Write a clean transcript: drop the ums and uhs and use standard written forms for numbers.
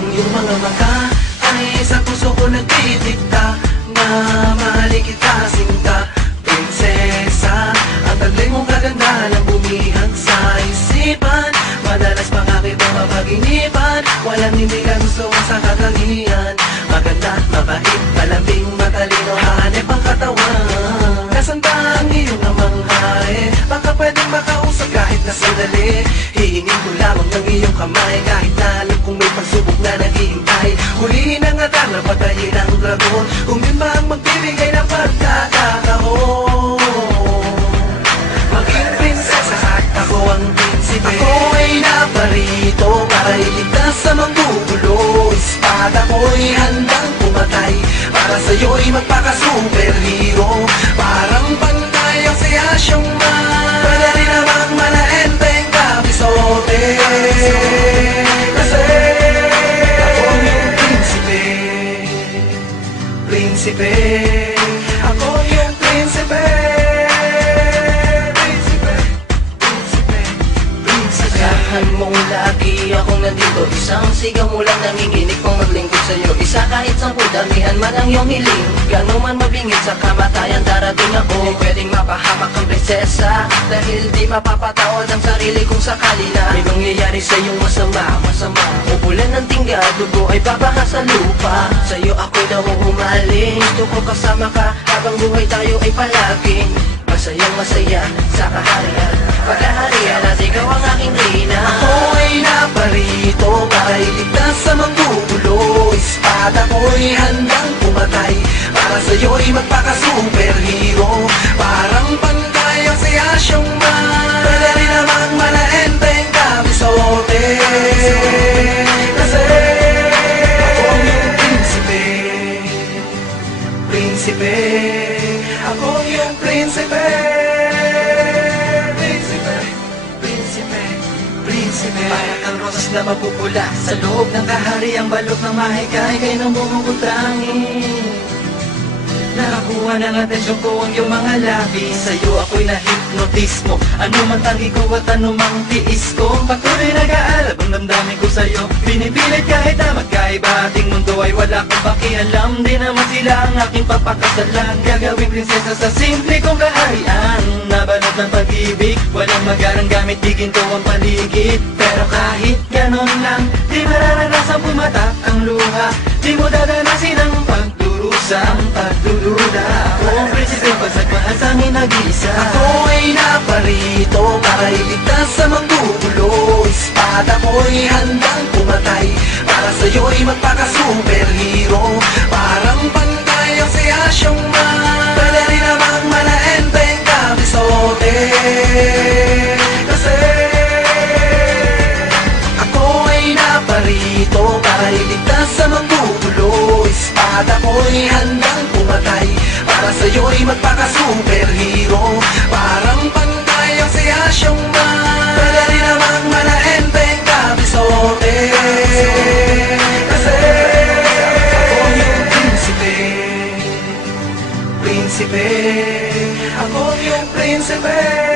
Ang iyong mga mata ay sa puso ko nagdidikta na mahalin kita sinta, prinsesa. Ang taglay mong kagandahan ang bumihag sa isipan. Madalas pangakit ang mapaginipan, walang hindi ka gusto sa katangian. Maganda at mabait, malambing, matalino, hanep ang katawan. Nasaan ba ang iyong namanghay? Baka pwedeng makausap kahit na sandali. Hiingin ko lamang ng iyong kamay, kahit na alam kong may pagsubok na naghihintay. Hulihin ang atar na patayin ang dragon, kung yun ba ang magbibigay ng pagkakataon. Maging prinsesa at ako ang prinsipe. Ako ay naparito para iligtas sa manggugulo. Espada ko'y handang pumatay para sa'yo'y magpaka-superhero. Parang pantay ang siyasyong man, pwede rin namang malaenteng kabisote. Kasi ako yung prinsipe, prinsipe. Ako yung prinsipe, prinsipe, prinsipe, prinsipe. Sakahan mong lagi akong nandito, isang sigaw mo lang nanginginig pang maglingkod sa'yo. Isa kahit 10 damihan man ang iyong hiling, gano'n man mabingit sa kamatayan darating ako. Hindi pwedeng mapahamak ang prinsesa, dahil di mapapataod ang sarili kung sakali na may mangyayari sa iyong masama. Upulan ng tingga, dugo ay babaha sa lupa. Sa'yo ako'y nahuhumaling, gusto ko kasama ka habang buhay tayo ay palaging masayang masaya sa kaharian. Paghaharian at ikaw ang aking reyna. Ako ay naparito para iligtas sa manggugulo. Espada ko'y handang pumatay para sa'yo'y magpaka-superhero. Parang pantay ang siyasyong man, pwede rin namang malaenteng kabisote. Kasi ako yung prinsipe, prinsipe. Ako yung prinsipe, prinsipe, prinsipe, prinsipe. Parang ang rosas na mapupula sa loob ng kahariang balot ng mahikay kay nang bumubutangin. Nakakuha ng atensyon ko ang iyong mga labi. Sa'yo ako'y na-hypnotis mo, ano man tangi ko at ano mang tiis ko. Patuloy nag-aalab ang damdamin ko sa'yo, pinipilit kahit na magkaiba ating mundo ay wala kong pakialam. Di naman sila ang aking papakasalan, gagawing prinsesa sa simple kong kaharian. Nabalot ng pag-ibig, walang magarang gamit, di ginto ang paligid. Pero kahit ganon lang, di mararanasan pumatak ang luha. Di mo dadanasin ang pagdurusang pagdududa. Ako ang prinsipe, pagsagmahal sa amin nag-iisa. Ako ay naparito para iligtas sa manggugulo. Espada ko'y handang pumatay para sa'yo'y magpaka-superhero. Parang pantay ang siyasyong man, pwede rin namang malaenteng kabisote. Kasi ako ay naparito para iligtas sa manggugulo. Espada ko'y handang pumatay para sa'yo'y magpaka-superhero. Parang pantay ang siyasyong man, pwede rin namang malaenteng kabisote. Kasi ako yung prinsipe, prinsipe. Ako yung prinsipe.